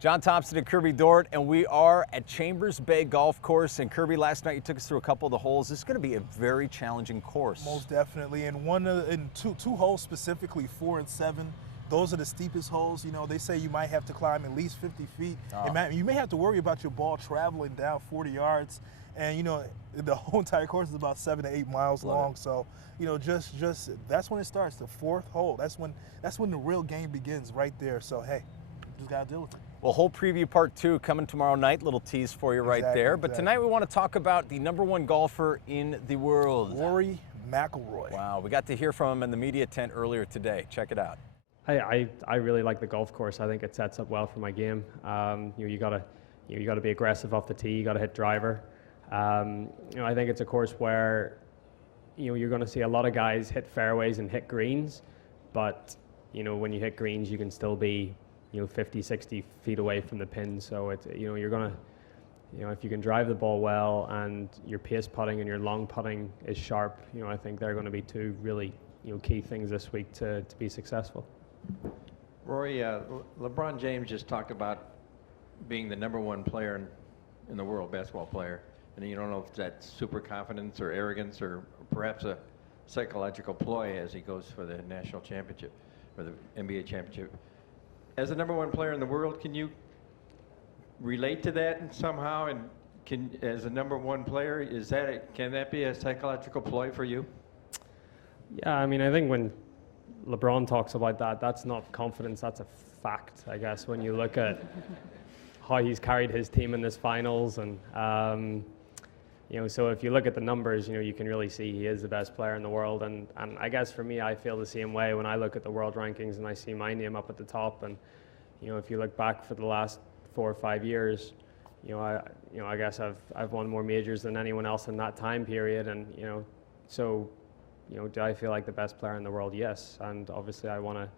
John Thompson and Kirby Dort, and we are at Chambers Bay Golf Course. And Kirby, last night you took us through a couple of the holes. This is going to be a very challenging course. Most definitely, and two holes specifically, 4 and 7. Those are the steepest holes. You know, they say you might have to climb at least 50 feet. And you may have to worry about your ball traveling down 40 yards. And you know, the whole entire course is about 7 to 8 miles long. So, you know, just that's when it starts. The 4th hole. That's when the real game begins, right there. So hey, just gotta deal with it. Well, hole preview part 2 coming tomorrow night. Little tease for you right there. But tonight we want to talk about the #1 golfer in the world, Rory McIlroy. Wow, we got to hear from him in the media tent earlier today. Check it out. I really like the golf course. I think it sets up well for my game. You gotta be aggressive off the tee. You gotta hit driver. I think it's a course where you're going to see a lot of guys hit fairways and hit greens, but when you hit greens, you can still be 50, 60 feet away from the pin. So it's you're gonna if you can drive the ball well and your pace putting and your long putting is sharp, I think they're going to be two really key things this week to be successful. Rory, LeBron James just talked about being the #1 player in the world, basketball player. And you don't know if that's super confidence or arrogance or perhaps a psychological ploy as he goes for the national championship or the NBA championship. As the #1 player in the world, can you relate to that somehow? And as a #1 player, can that be a psychological ploy for you? Yeah, I mean, I think when LeBron talks about that, that's not confidence, that's a fact, I guess, when you look at how he's carried his team in this finals. And so if you look at the numbers, you can really see he is the best player in the world. And I guess for me, I feel the same way when I look at the world rankings and I see my name up at the top. And if you look back for the last 4 or 5 years, I guess I've won more majors than anyone else in that time period. And do I feel like the best player in the world? Yes. And obviously I want to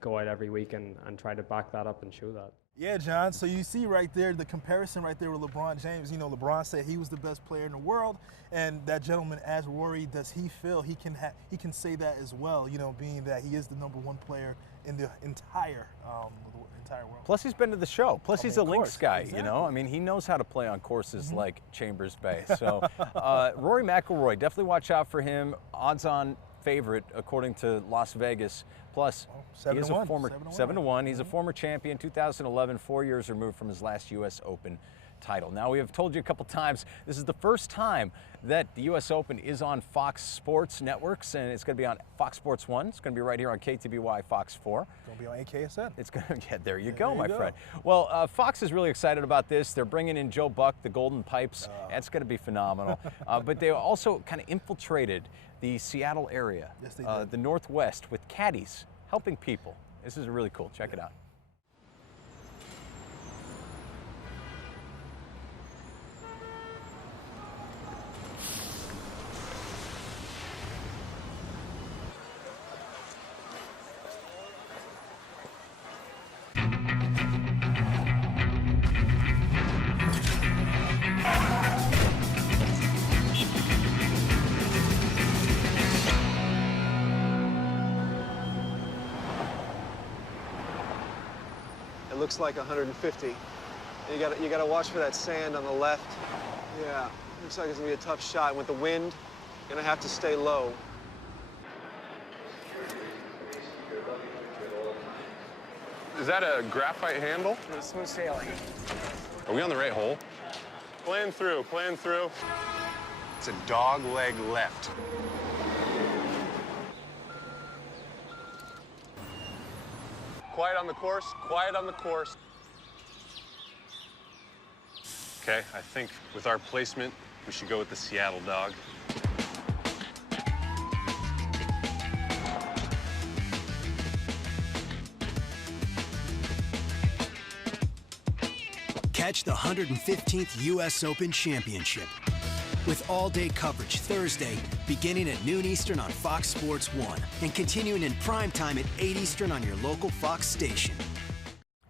go out every week and try to back that up and show that. Yeah, John, so you see right there, the comparison right there with LeBron James. LeBron said he was the best player in the world, and that gentleman asked Rory, does he feel he can say that as well, being that he is the #1 player in the entire world. Plus he's been to the show. Plus he's a links guy, exactly. I mean, he knows how to play on courses like Chambers Bay. So Rory McIlroy, definitely watch out for him. Odds-on favorite according to Las Vegas. Plus, he is a former 7-1. He's a former champion, 2011, 4 years removed from his last U.S. Open title. Now, we have told you a couple times, this is the first time that the U.S. Open is on Fox Sports Networks, and it's going to be on Fox Sports 1. It's going to be right here on KTBY Fox 4. It's going to be on AKSN. It's going to, yeah, there you go, my friend. Well, Fox is really excited about this. They're bringing in Joe Buck, the Golden Pipes. That's going to be phenomenal. But they also kind of infiltrated the Seattle area, yes, they did. The Northwest, with caddies helping people. This is really cool. Check it out. Looks like 150. You gotta watch for that sand on the left. Yeah, looks like it's gonna be a tough shot. With the wind, gonna have to stay low. Is that a graphite handle? Smooth sailing. Are we on the right hole? Playing through, playing through. It's a dog leg left. Quiet on the course, quiet on the course. Okay, I think with our placement, we should go with the Seattle dog. Catch the 115th U.S. Open Championship with all-day coverage Thursday, beginning at noon Eastern on Fox Sports 1 and continuing in prime time at 8 Eastern on your local Fox station.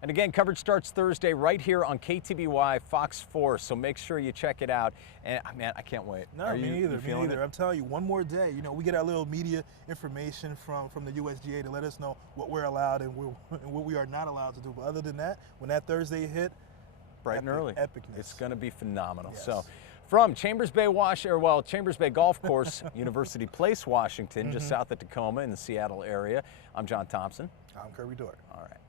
And And again, coverage starts Thursday right here on KTBY Fox 4, so make sure you check it out. And man, I can't wait. No, me neither. I'm telling you, one more day. You know, we get our little media information from the USGA to let us know what we're allowed and what we are not allowed to do. But other than that, when that Thursday hit, bright and early, epicness. It's going to be phenomenal. Yes. So, from Chambers Bay, Chambers Bay Golf Course, University Place, Washington, just south of Tacoma in the Seattle area. I'm John Thompson. I'm Kirby Dort. All right.